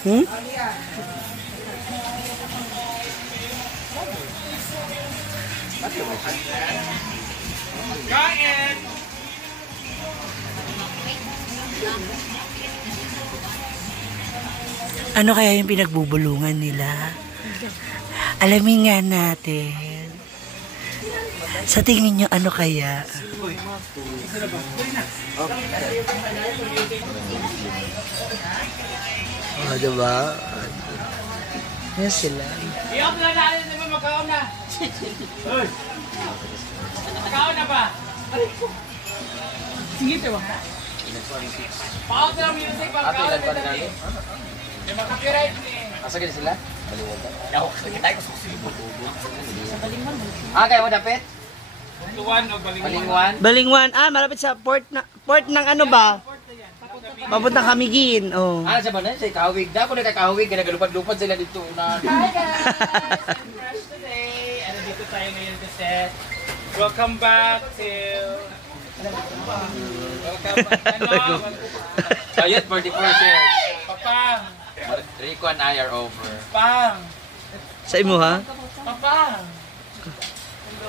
Hmm? Kain! Ano kaya yung pinagbubulungan nila? Alamin nga natin. Sa tingin nyo, ano kaya? Oh, diba? Yan sila. I-off na natin, di ba magkaon na? Magkaon na ba? Sige, diba? Pa-out na music, magkaon na dali. May makapiright ni. Asa gini sila? Baliwag. Yaw, kita ko susibo. Ah, kayo mo dapit? Tuwan o balingwan? Balingwan. Balingwan. Ah, malapit sa port ng ano ba? Papuntang Kamigin. Oh. Ah, sa banan, sa kahawig. Dako na kahawig, nagalupad-lupad sila dito na. Hi guys! Fresh today! Ano dito tayo ngayon sa set? Welcome back to... Welcome back. Ano? Bayad 44 shares. Papang! Rico and I are over. Pang! Sa imo ha? Papang!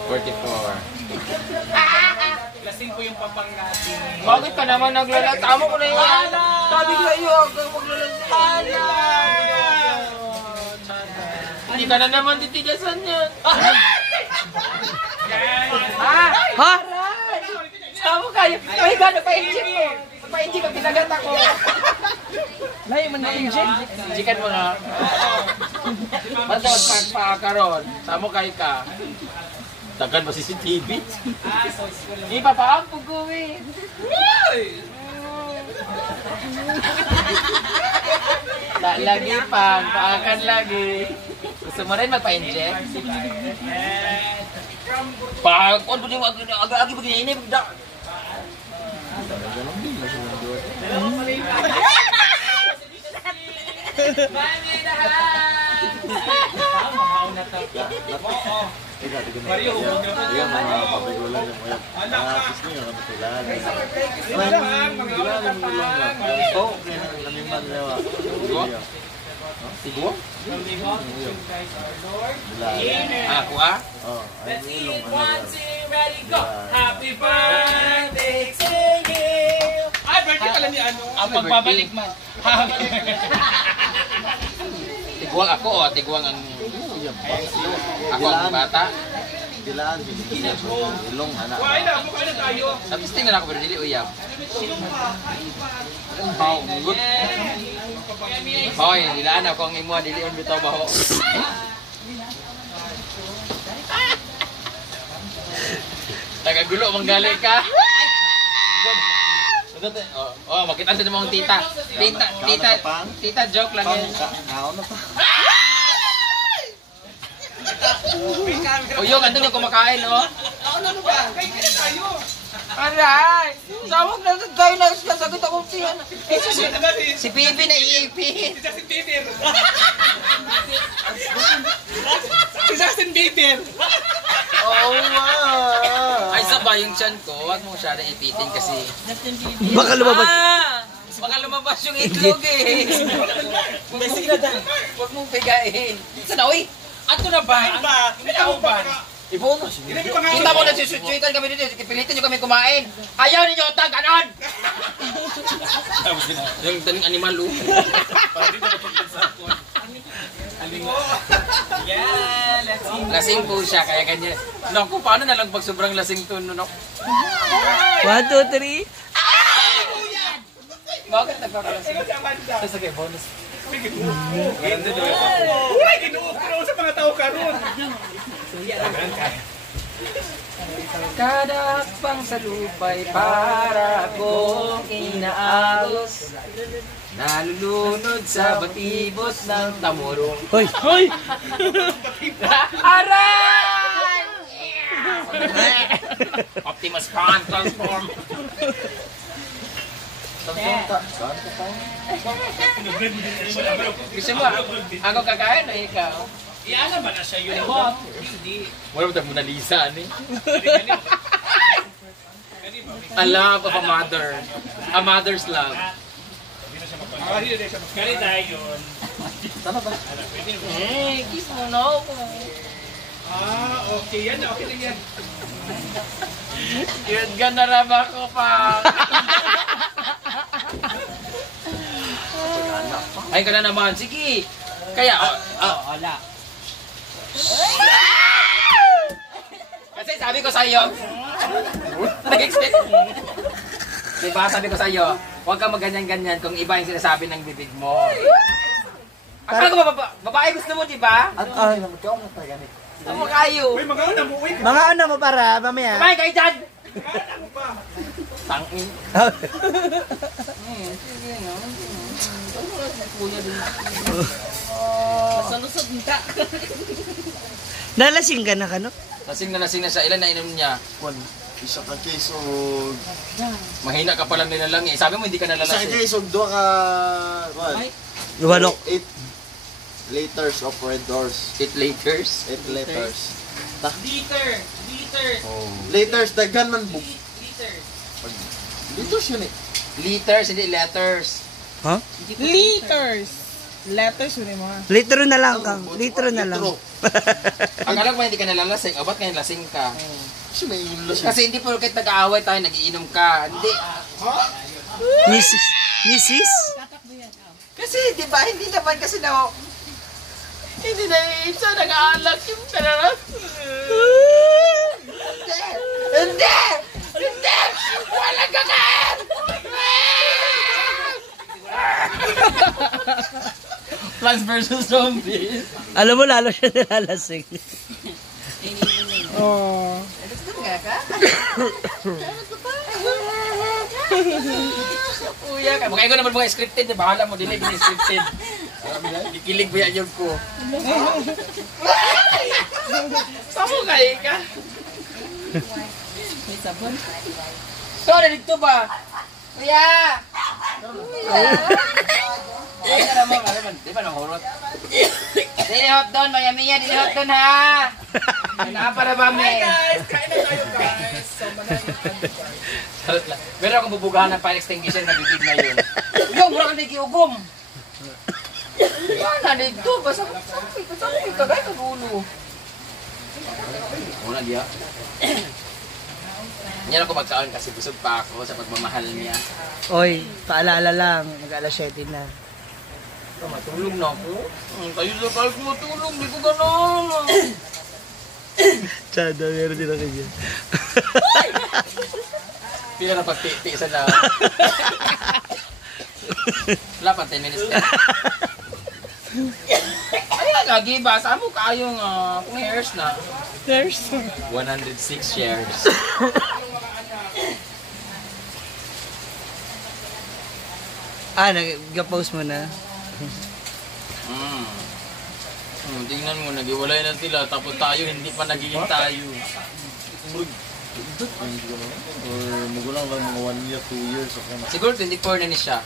44. Lasing po yung papang natin. Bakit ka naman naglalag? Tama ko na yun. Sabi ko iyo, hanggang maglalag. Hindi ka na naman titigasan yan. Ha? Tama kayo. Ay, gano'n pa-inject mo. Pa-inject ang pinagat ako. Layo man na-inject. Injikan mo na. Matawad pagpakaroon. Tama kayo ka. Tagan ba CCTV? Ipapaang po ko eh. Lagi pang, paakan lagi. Gusto mo rin magpa-inject? Pag, on po din mo, agi po din, ini bigda. Mario, huwag na po Iya mga pabigulan ng mga artist niyo na betulan. Oh, kaya namiman lewa. Siguro? Ako ah? Oh, ay Let's ilong eat ano one, ba? two, ready, go! Happy birthday to you! Ay, birthday pala ni ano? Ang pagbabalik man. Tiguang ako o tiguang ang... Ako ang bata. Dilaan ilong anak. Kuhain na, mukha na tayo. Tapos tingnan ako pero dili uyab. Baho, good. Hoy, nilaan ako ang imo dili on bitaw baho. Tagagulo manggali ka. Oh, makita sa mga tita. Tita joke lang yan. Kaon na pa. O yung andun yung kumakain, oh. Ano ba? Kaya na tayo. Aray! Sawag na kayo na sasagot ako siya. Si Bibi na iipin. Si Justin Bieber. Si Justin Bieber. Oo nga. Ay, sabay yung chan ko. Huwag mo siya na ipitin kasi... Baka lumabas. Baka lumabas yung itlog eh. Huwag mong pigain. Sana, uy! Ato na ba? Hindi ako ba? Ibo mo. Kita mo na susuchuitan kami dito. Pilitin nyo kami kumain. Ayaw ninyo utang, ganon! Yung taning animal, oh. Yeah, let's eat. Lasing po siya, kaya ganyan. Naku, paano na lang pag sobrang lasing to, no? 1, 2, 3. Bakit nagpakalasing? Tapos okay, bonus. Uy, inuukro sa mga tao karon. Kada pang salupay para akong inaagos. Nalulunod sa batibot ng tamuro. Hoy! Hoy! Aray! Optimus Prime transform. Gusto mo, ako kakain o ikaw? Iyan naman na siya yun. Hindi. Wala mo tayo Mona Lisa, ano A love of a mother. A mother's love. Kari tayo yun. Kiss mo na ako. Okay yan. Okay lang yan. Yun ganda na ba ko pa? Ay ka na naman, sige. Kaya, wala. Kasi sabi ko sa iyo, diba sabi ko sa iyo, huwag kang maganyan-ganyan kung iba yung sinasabi ng bibig mo. Akala ko babae gusto mo, diba? Ano kayo? Uy, mga mo. Uy, Mga ano mo para, mamaya. Kumain kayo dyan! ano pa? Tangin. Salusod ka. Nalasing ka na ka, no? Lasing na siya. Ilan na inom niya? Isa ka case o... Mahina ka palang nilalang eh. Sabi mo hindi ka Isa ka nalalasing. case o doon ka... Lumalok. 8 liters of red doors. 8 liters. 8 liters. Liter. Liters, daghan man bu. Liter. Liters yun eh. Liters, hindi letters. Ha? Liters. Letters yun mo. Litro na lang, Kang. Litro na lang. Litro. Akala ko ba hindi ka nalalasing? O ba't ngayon lasing ka? Kasi may ulos yun. Kasi hindi porket nag-aaway tayo, nagiinom ka. Hindi. Mrs. Mrs? Kasi, di ba, hindi naman kasi na... Hindi na isa, nag-aalak yung pera. Hindi! Hindi! Walang kakaan! Plants versus Zombies. Alam mo, lalo siya nilalasing. Oh. Kuya ka. Mukha ko naman mga scripted. Bahala mo, dinig ni scripted. Kikilig ba yan ko? Saan mo kayo ka? May sabon. Sorry, dito ba? Kuya! Ay, alam mo, di ba nahurot? Dili hot doon, Maya Mia, dili hot doon ha! Napara ba, me? Guys, kain na tayo guys. So, Salot lang. Meron akong bubugahan ng fire extinguisher na bibig na yun. Yung, mura kang nagiugom! Yan na dito, basta sakit ka, gaya kagulo. Una diya. Hindi ako magkaon kasi busog pa ako sa pagmamahal niya. Oy, paalala lang. Mag-alas 7 na. Matulog na ako. Kayo sa kahit matulog, di ko gano'n. Tsada, meron din ako dyan. Pila na pagtiti sa na. Wala pa 10 minutes. Ay, lagi ba? Saan mo kayong kung hairs na? There's 106 shares. Nag-post mo na. Tingnan mo, nag-iwalay na sila. Tapos tayo, hindi pa nagiging tayo. Or magulang lang mga 1 year, 2 years. Okay na. Siguro 24 na ni siya.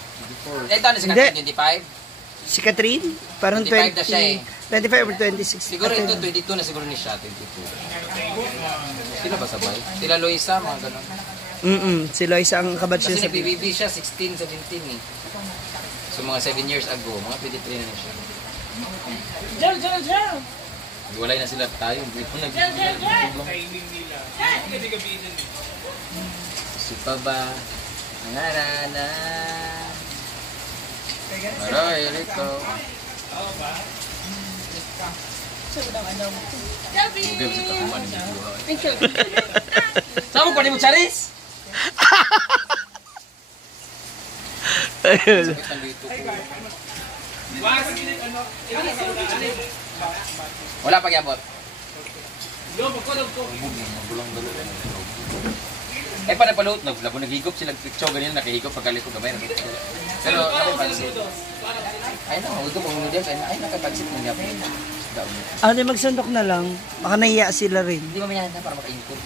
24. Ito na si Hindi. Catherine, 25? Si Catherine? Parang 25 na siya eh. 25 or 26. Siguro ito, 22 na siguro ni siya, 22. Sila ba sabay? Sila Loisa, mga ganun. Si Loisa ang kabatch Kasi niya sa nag-BBB siya, 16, 17 eh. So mga 7 years ago, mga 23 na siya. Jal! Iwalay na sila tayo, hindi ko timing nila. Hindi gabi din. Si pa ba? Nangarana. Maroy, rito. Ugab sa kakuman ni Buhay. Saan mo pa ni mo, Charis? Ayun. Sakit ng dito ko. Wala pa gyapon. Eh para palot labo naghigop sila picture ganyan nakahigop pagkali ko gamay. Pero napansin. Ay na, ito mo noodles ay nakapansin mo niya. Ano magsundok na lang. Baka nahiya sila rin. Hindi mo mayan para makaingkot.